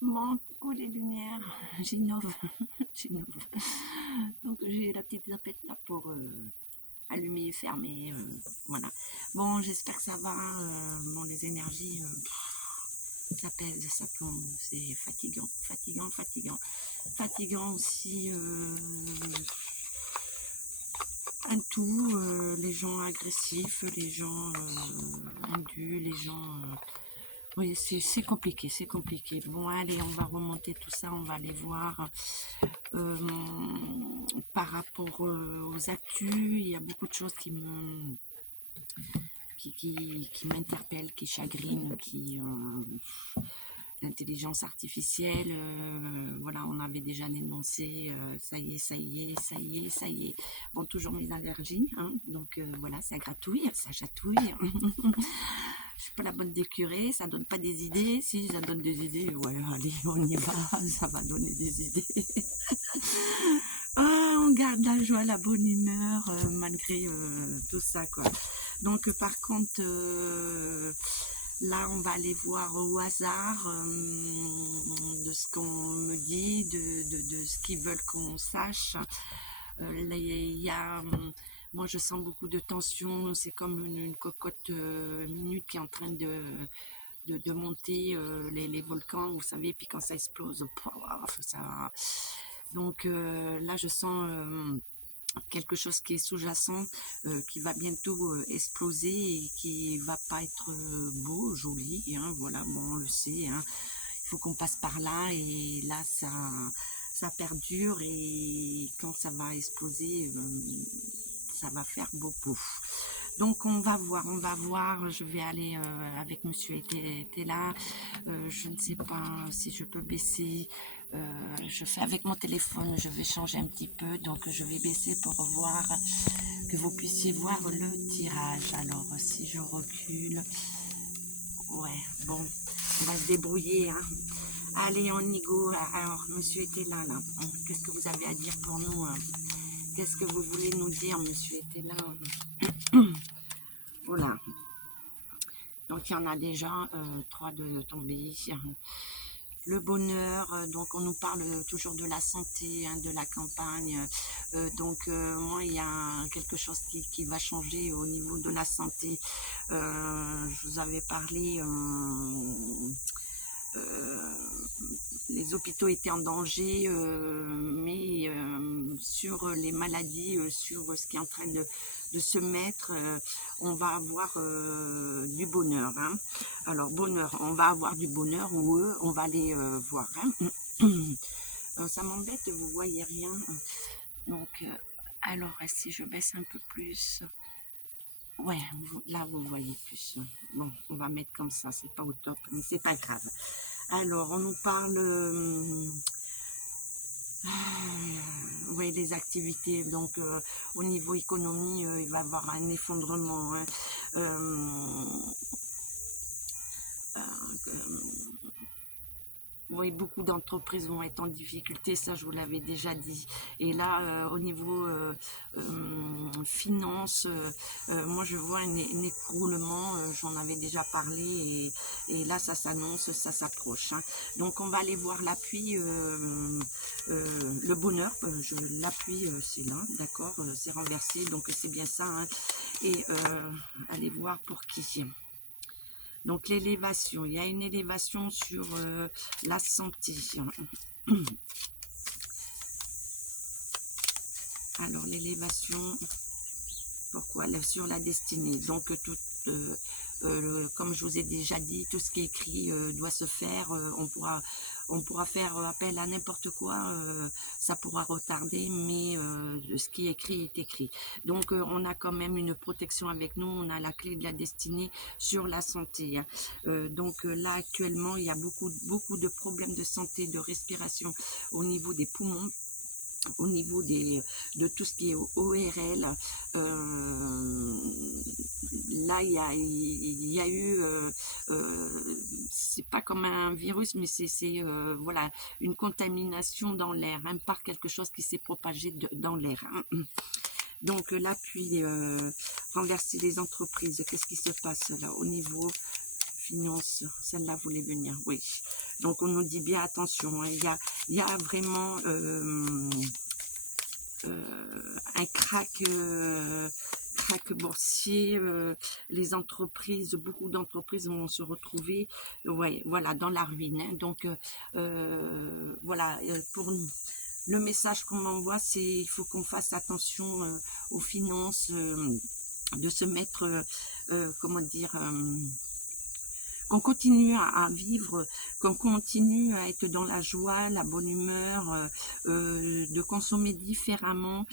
Bon, coucou les lumières, j'innove, j'innove. Donc j'ai la petite tapette là pour allumer et fermer, voilà. Bon, j'espère que ça va. Bon, les énergies, ça pèse, ça plombe, c'est fatigant, fatigant, fatigant. Fatigant aussi, un tout, les gens agressifs, les gens indus, les gens... oui, c'est compliqué, c'est compliqué. Bon, allez, on va remonter tout ça, on va aller voir. Euh, Par rapport aux actus, il y a beaucoup de choses qui m'interpellent, qui chagrinent, l'intelligence artificielle, voilà, on avait déjà dénoncé, ça y est, ça y est, ça y est, ça y est. Bon, toujours mes allergies, hein, donc voilà, ça gratouille, ça chatouille. Je suis pas la bonne d'écurer, ça donne pas des idées. Si ça donne des idées, ouais, allez, on y va, ça va donner des idées. Ah, on garde la joie, la bonne humeur, malgré tout ça, quoi. Donc, par contre, là, on va aller voir au hasard de ce qu'on me dit, de ce qu'ils veulent qu'on sache. Là, il y a, moi, je sens beaucoup de tension. C'est comme une cocotte minute qui est en train de monter les volcans, vous savez, puis quand ça explose, ça... Donc là, je sens quelque chose qui est sous-jacent, qui va bientôt exploser et qui va pas être beau, joli, hein, voilà, bon, on le sait, hein, il faut qu'on passe par là, et là, ça perdure, et quand ça va exploser, ça va faire beau pouf. Donc on va voir, je vais aller avec monsieur était là, je ne sais pas si je peux baisser, je fais avec mon téléphone, je vais changer un petit peu, donc je vais baisser pour voir, que vous puissiez voir le tirage. Alors si je recule, ouais, bon, on va se débrouiller, hein. Allez, on y go. Alors monsieur était là, qu'est-ce que vous avez à dire pour nous, hein? Qu'est-ce que vous voulez nous dire, monsieur était là? Voilà. Donc il y en a déjà trois de tombés. Le bonheur, donc on nous parle toujours de la santé, hein, de la campagne. Donc moi, il y a quelque chose qui va changer au niveau de la santé. Je vous avais parlé, les hôpitaux étaient en danger, mais sur les maladies, sur ce qui est en train de se mettre, on va avoir du bonheur, hein. Alors bonheur, on va avoir du bonheur, ou eux, on va les voir, hein. Ça m'embête, vous voyez rien. Donc, alors si je baisse un peu plus, ouais, là vous voyez plus. Bon, on va mettre comme ça, c'est pas au top, mais c'est pas grave. Alors, on nous parle, oui, des activités. Donc, au niveau économie, il va y avoir un effondrement, hein. Oui, beaucoup d'entreprises vont être en difficulté, ça je vous l'avais déjà dit. Et là, au niveau finance, moi je vois un écroulement, j'en avais déjà parlé, et là ça s'annonce, ça s'approche, hein. Donc on va aller voir l'appui, le bonheur, l'appui c'est là, d'accord, c'est renversé, donc c'est bien ça, hein. Et allez voir pour qui. Donc l'élévation, il y a une élévation sur la santé. Alors l'élévation, pourquoi? Sur la destinée. Donc tout, comme je vous ai déjà dit, tout ce qui est écrit doit se faire. On pourra faire appel à n'importe quoi, ça pourra retarder, mais ce qui est écrit est écrit. Donc on a quand même une protection avec nous, on a la clé de la destinée sur la santé, hein. Donc là actuellement, il y a beaucoup de problèmes de santé, de respiration au niveau des poumons, au niveau de tout ce qui est ORL. Là il y a eu, c'est pas comme un virus, mais c'est voilà, une contamination dans l'air, hein, par quelque chose qui s'est propagé dans l'air, hein. Donc l'appui, renverser les entreprises, qu'est-ce qui se passe là au niveau finance, celle-là voulait venir, oui. Donc on nous dit bien attention, hein, il y a vraiment un crack boursier, les entreprises, beaucoup d'entreprises vont se retrouver, ouais, voilà, dans la ruine, hein. Donc voilà, pour nous, le message qu'on m'envoie, c'est il faut qu'on fasse attention aux finances, de se mettre, comment dire, qu'on continue à vivre, qu'on continue à être dans la joie, la bonne humeur, de consommer différemment,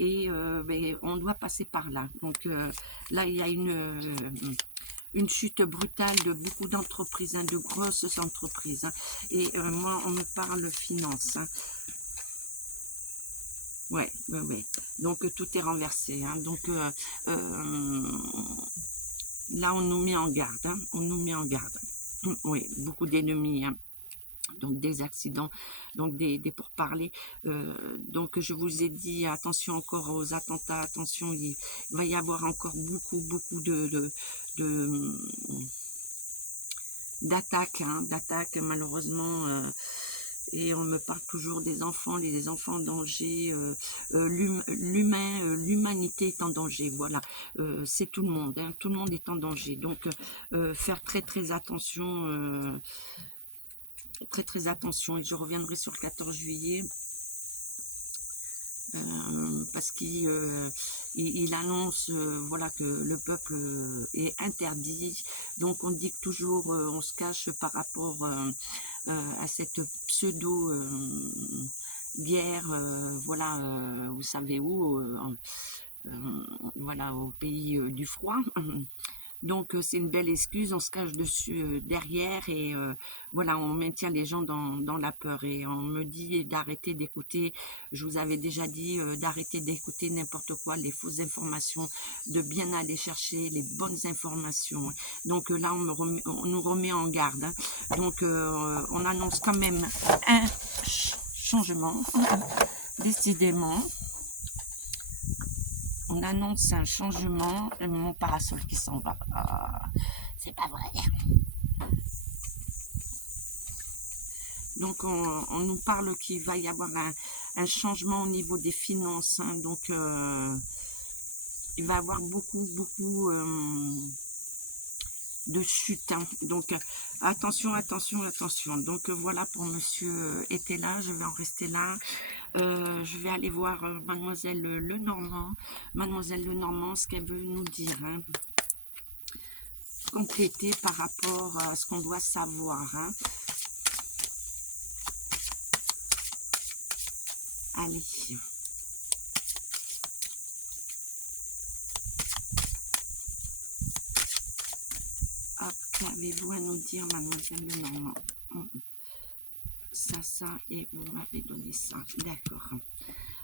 et ben, on doit passer par là. Donc là, il y a une chute brutale de beaucoup d'entreprises, hein, de grosses entreprises, hein. Et moi, on me parle finance, hein. Ouais, ouais, ouais. Donc tout est renversé, hein. Donc là, on nous met en garde, hein. On nous met en garde. Oui, beaucoup d'ennemis, hein. Donc des accidents, donc des pourparlers. Donc je vous ai dit, attention encore aux attentats, attention, il va y avoir encore beaucoup d'attaques, hein, malheureusement. Et on me parle toujours des enfants, les enfants en danger, l'humanité est en danger, voilà, c'est tout le monde, hein, tout le monde est en danger, donc faire très attention, très attention, et je reviendrai sur le 14 juillet, parce qu'il annonce, voilà, que le peuple est interdit, donc on dit que toujours on se cache par rapport à cette pseudo guerre, voilà, vous savez où, voilà, au pays du froid. Donc c'est une belle excuse, on se cache dessus, derrière, et voilà, on maintient les gens dans la peur, et on me dit d'arrêter d'écouter, je vous avais déjà dit d'arrêter d'écouter n'importe quoi, les fausses informations, de bien aller chercher les bonnes informations. Donc là on nous remet en garde, hein. Donc on annonce quand même un changement, décidément. On annonce un changement, mon parasol qui s'en va. Ah, c'est pas vrai. Donc on nous parle qu'il va y avoir un changement au niveau des finances, hein. Donc il va y avoir beaucoup de chute, hein. Donc attention. Donc voilà, pour monsieur était là, je vais en rester là. Je vais aller voir mademoiselle Lenormand. Mademoiselle Lenormand, ce qu'elle veut nous dire, hein, compléter par rapport à ce qu'on doit savoir, hein. Allez. Hop, qu'avez-vous à nous dire, mademoiselle Lenormand? Ça, et vous m'avez donné ça. D'accord.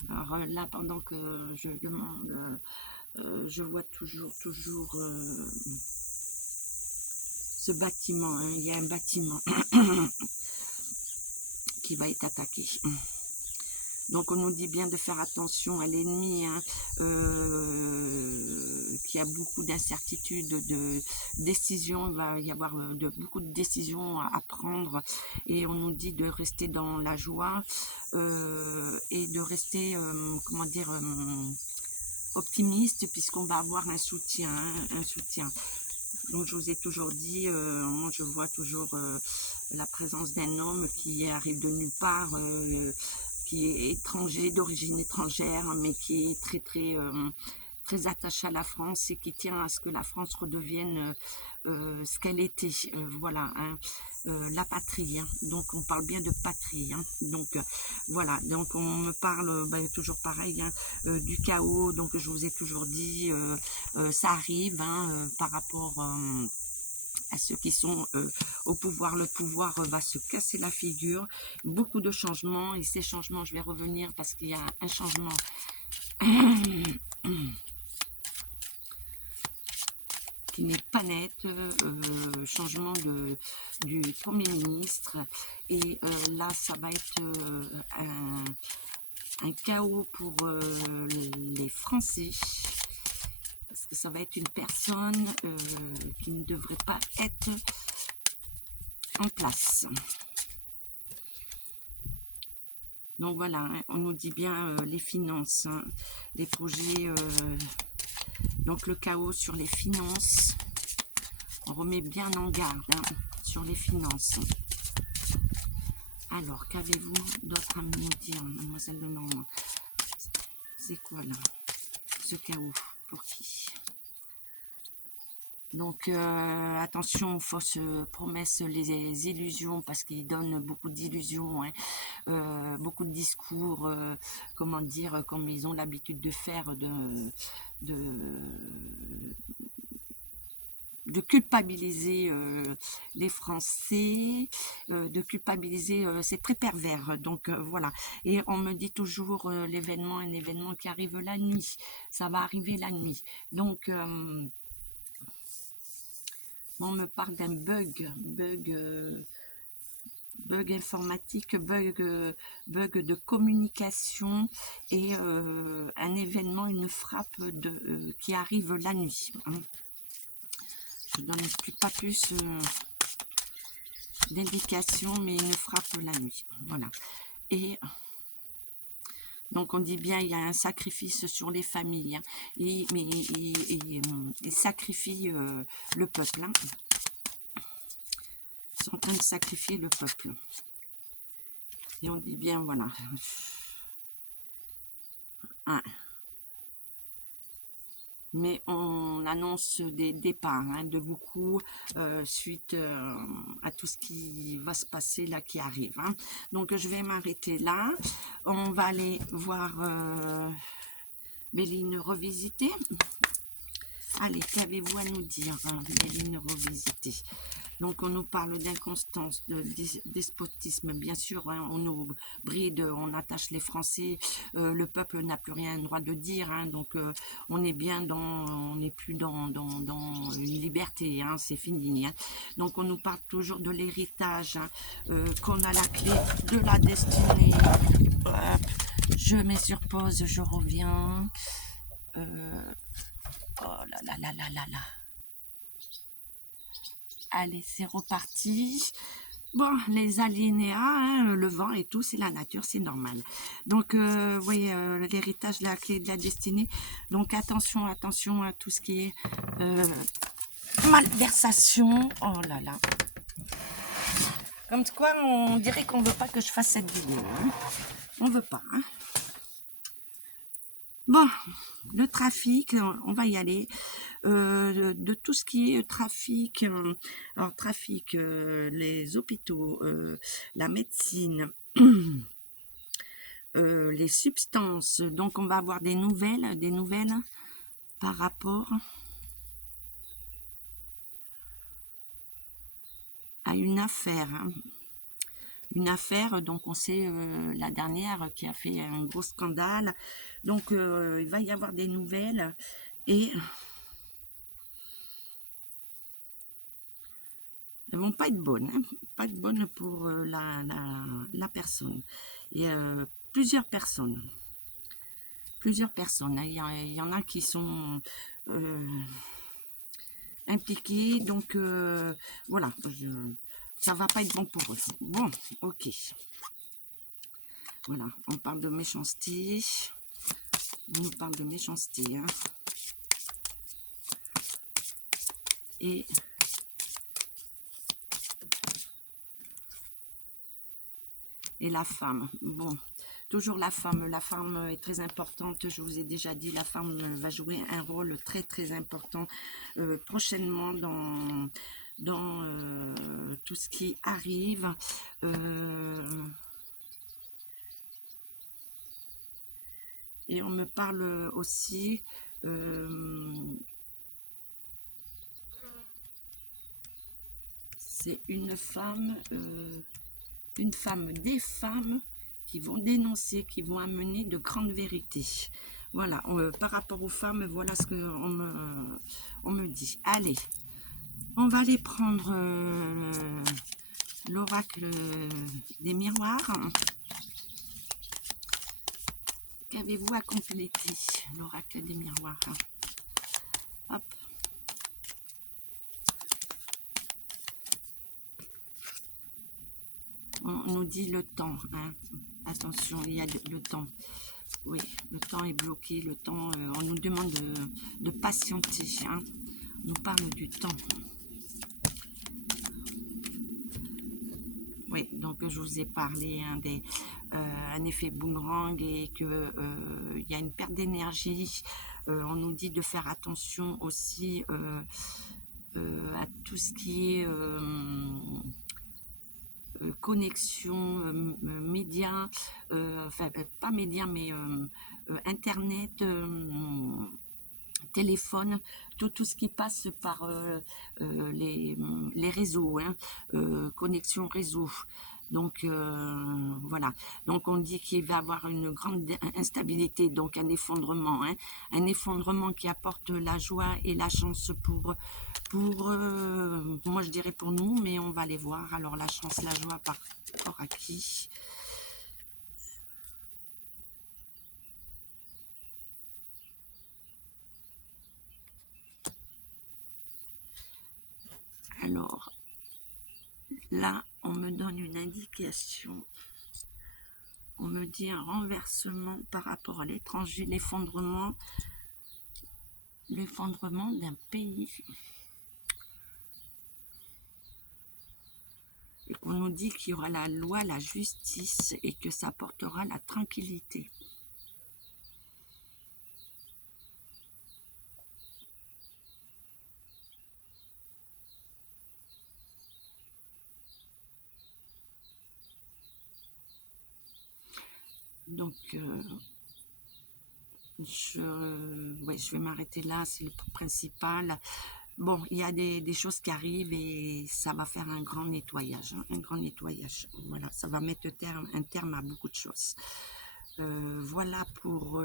Alors là, pendant que je demande, je vois toujours ce bâtiment, hein. Il y a un bâtiment qui va être attaqué. Donc on nous dit bien de faire attention à l'ennemi, hein, qui a beaucoup d'incertitudes, de décisions, il va y avoir beaucoup de décisions à prendre, et on nous dit de rester dans la joie, et de rester, comment dire, optimiste, puisqu'on va avoir un soutien, hein, un soutien. Donc je vous ai toujours dit, moi je vois toujours la présence d'un homme qui arrive de nulle part, qui est étranger, d'origine étrangère, mais qui est très attaché à la France, et qui tient à ce que la France redevienne ce qu'elle était, voilà, hein, la patrie, hein. Donc on parle bien de patrie, hein. Donc voilà, donc on me parle toujours pareil, hein, du chaos. Donc je vous ai toujours dit, ça arrive, hein, par rapport à ceux qui sont au pouvoir. Le pouvoir va se casser la figure, beaucoup de changements, et ces changements, je vais revenir parce qu'il y a un changement qui n'est pas net, changement du Premier ministre, et là ça va être un chaos pour les Français. ça va être une personne qui ne devrait pas être en place. Donc voilà, hein, on nous dit bien les finances, hein, les projets, donc le chaos sur les finances. On remet bien en garde hein, sur les finances. Alors, qu'avez-vous d'autre à me dire, mademoiselle Lenormand? C'est quoi là, ce chaos? Pour qui? Donc, attention aux fausses promesses, les illusions, parce qu'ils donnent beaucoup d'illusions, hein, beaucoup de discours, comment dire, comme ils ont l'habitude de faire, de culpabiliser les Français, de culpabiliser, c'est très pervers, donc voilà. Et on me dit toujours l'événement, un événement qui arrive la nuit, ça va arriver la nuit. Donc, on me parle d'un bug informatique, bug de communication et un événement, une frappe qui arrive la nuit. Hein. Je ne donne pas plus d'indications, mais une frappe la nuit. Voilà. Et donc on dit bien il y a un sacrifice sur les familles. Hein. Il sacrifie le peuple. Hein. Ils sont en train de sacrifier le peuple. Et on dit bien, voilà. Ah. Mais on annonce des départs hein, de beaucoup suite à tout ce qui va se passer là, qui arrive. Hein. Donc je vais m'arrêter là. On va aller voir Béline revisitée. Allez, qu'avez-vous à nous dire, hein, Béline revisitée? Donc, on nous parle d'inconstance, de despotisme, bien sûr, hein, on nous bride, on attache les Français, le peuple n'a plus rien droit de dire, hein, donc on est bien on n'est plus dans une liberté, hein, c'est fini. Hein. Donc, on nous parle toujours de l'héritage, hein, qu'on a la clé de la destinée. Hop, je mets sur pause, je reviens. Oh là là là là là là. Allez, c'est reparti. Bon, les alinéas, hein, le vent et tout, c'est la nature, c'est normal. Donc, vous voyez, l'héritage, la clé de la destinée. Donc, attention, attention à tout ce qui est malversation. Oh là là. Comme quoi, on dirait qu'on ne veut pas que je fasse cette vidéo. Hein. On ne veut pas. Hein. Bon, le trafic, on va y aller. De tout ce qui est trafic, alors trafic, les hôpitaux, la médecine, les substances. Donc on va avoir des nouvelles par rapport à une affaire. Hein. Une affaire, donc on sait la dernière qui a fait un gros scandale. Donc il va y avoir des nouvelles et elles vont pas être bonnes, hein, pas être bonnes pour la personne. Et plusieurs personnes. Hein. Il y en a qui sont impliqués, donc voilà, ça va pas être bon pour eux. Bon, ok. Voilà, on parle de méchanceté. On nous parle de méchanceté. Hein. Et la femme. Bon, toujours la femme est très importante. Je vous ai déjà dit, la femme va jouer un rôle très très important prochainement dans tout ce qui arrive. Et on me parle aussi c'est une femme, des femmes qui vont dénoncer, qui vont amener de grandes vérités. Voilà, par rapport aux femmes, voilà ce qu'on me dit. Allez, on va aller prendre l'oracle des miroirs. Qu'avez-vous à compléter, l'oracle des miroirs? Hop. On nous dit le temps, hein. Attention, il y a le temps. Oui, le temps est bloqué, le temps, on nous demande de patienter, hein. On nous parle du temps. Oui, donc je vous ai parlé, hein, un effet boomerang et que il y a une perte d'énergie. On nous dit de faire attention aussi à tout ce qui est connexion, médias, enfin pas médias mais internet, téléphone, tout ce qui passe par les réseaux, hein, connexion réseau. Donc voilà, donc on dit qu'il va y avoir une grande instabilité, donc un effondrement, hein, un effondrement qui apporte la joie et la chance pour moi je dirais pour nous, mais on va les voir. Alors la chance, la joie par rapport à qui? Alors là, on me donne une indication. On me dit un renversement par rapport à l'étranger, l'effondrement d'un pays. Et qu'on nous dit qu'il y aura la loi, la justice et que ça apportera la tranquillité. Donc, je vais m'arrêter là, c'est le principal. Bon, il y a des choses qui arrivent et ça va faire un grand nettoyage, hein, un grand nettoyage. Voilà, ça va mettre un terme à beaucoup de choses. Voilà pour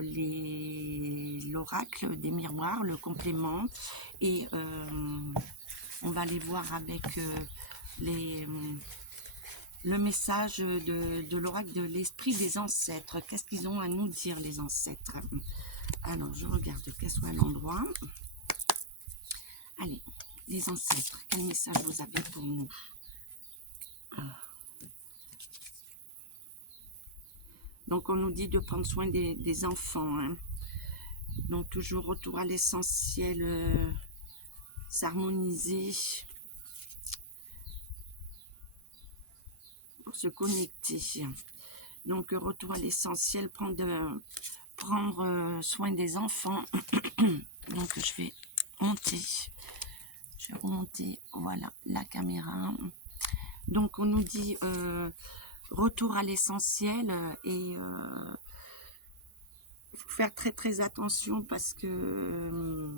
l'oracle des miroirs, le complément. Et on va aller voir avec le message de l'oracle de l'esprit des ancêtres. Qu'est-ce qu'ils ont à nous dire, les ancêtres? Alors, je regarde quel soit l'endroit. Allez, les ancêtres, quel message vous avez pour nous? Donc, on nous dit de prendre soin des enfants, hein. Donc, toujours retour à l'essentiel, s'harmoniser, pour se connecter. Donc, retour à l'essentiel, prendre soin des enfants. Donc, je vais monter. Je vais remonter, voilà, la caméra. Donc, on nous dit retour à l'essentiel et il faut faire très très attention parce que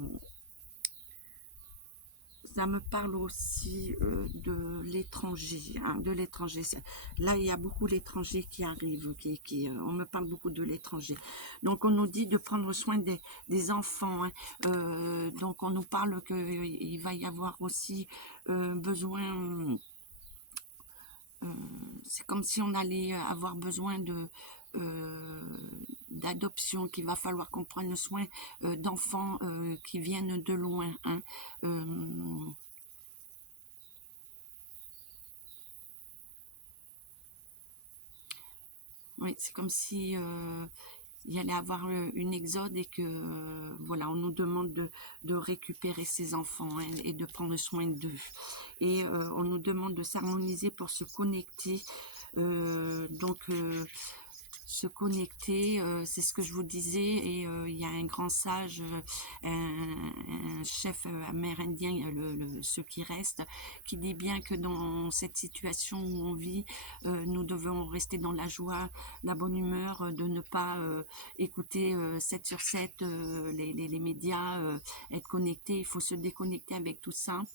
ça me parle aussi de l'étranger, hein, de l'étranger. Là, il y a beaucoup d'étrangers qui arrivent, on me parle beaucoup de l'étranger. Donc, on nous dit de prendre soin des enfants, hein. Donc, on nous parle qu'il va y avoir aussi besoin, c'est comme si on allait avoir besoin d'adoption, qu'il va falloir qu'on prenne soin d'enfants qui viennent de loin, hein. Oui, c'est comme si il y allait avoir une exode et que voilà, on nous demande de récupérer ces enfants, hein, et de prendre soin d'eux. Et on nous demande de s'harmoniser pour se connecter. Donc se connecter, c'est ce que je vous disais, et il y a un grand sage, un chef amérindien, ce qui reste, qui dit bien que dans cette situation où on vit, nous devons rester dans la joie, la bonne humeur, de ne pas écouter 7 sur 7 les médias, être connecté, il faut se déconnecter avec tout ça.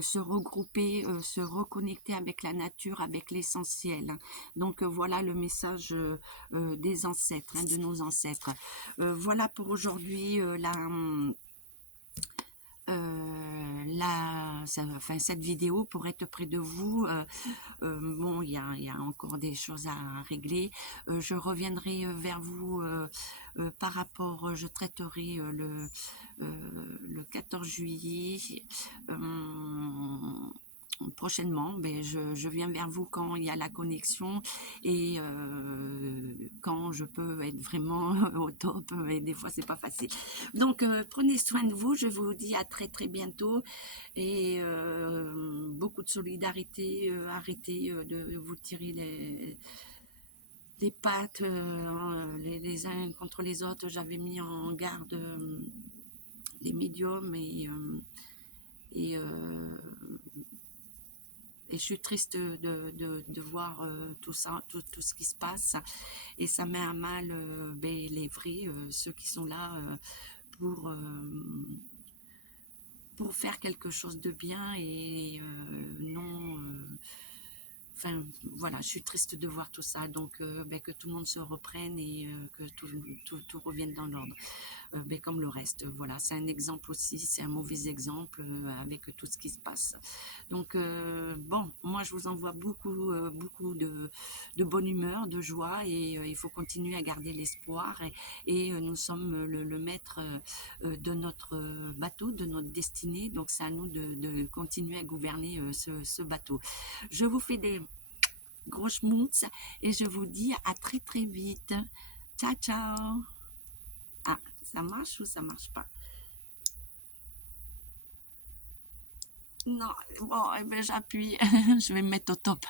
Se regrouper, se reconnecter avec la nature, avec l'essentiel. Donc voilà le message des ancêtres, hein, de nos ancêtres. Voilà pour aujourd'hui enfin, cette vidéo pour être près de vous. Bon, il y a encore des choses à régler. Je reviendrai vers vous par rapport, je traiterai le 14 juillet. Prochainement, ben je viens vers vous quand il y a la connexion et quand je peux être vraiment au top, et des fois c'est pas facile. Donc prenez soin de vous, je vous dis à très très bientôt et beaucoup de solidarité, arrêtez de vous tirer les pattes les uns contre les autres. J'avais mis en garde les médiums et et je suis triste de voir tout ça, tout ce qui se passe. Et ça met à mal ben, les vrais, ceux qui sont là pour, euh, pour faire quelque chose de bien et non... Enfin, voilà, je suis triste de voir tout ça. Donc, ben, que tout le monde se reprenne et que tout revienne dans l'ordre. Ben, comme le reste. Voilà, c'est un exemple aussi, c'est un mauvais exemple avec tout ce qui se passe. Donc, bon, moi je vous envoie beaucoup de bonne humeur, de joie et il faut continuer à garder l'espoir et nous sommes le maître de notre bateau, de notre destinée. Donc, c'est à nous de continuer à gouverner ce bateau. Je vous fais des gros schmutz et je vous dis à très très vite. Ciao, ciao. Ah, ça marche ou ça marche pas? Non, bon, eh ben j'appuie. Je vais me mettre au top.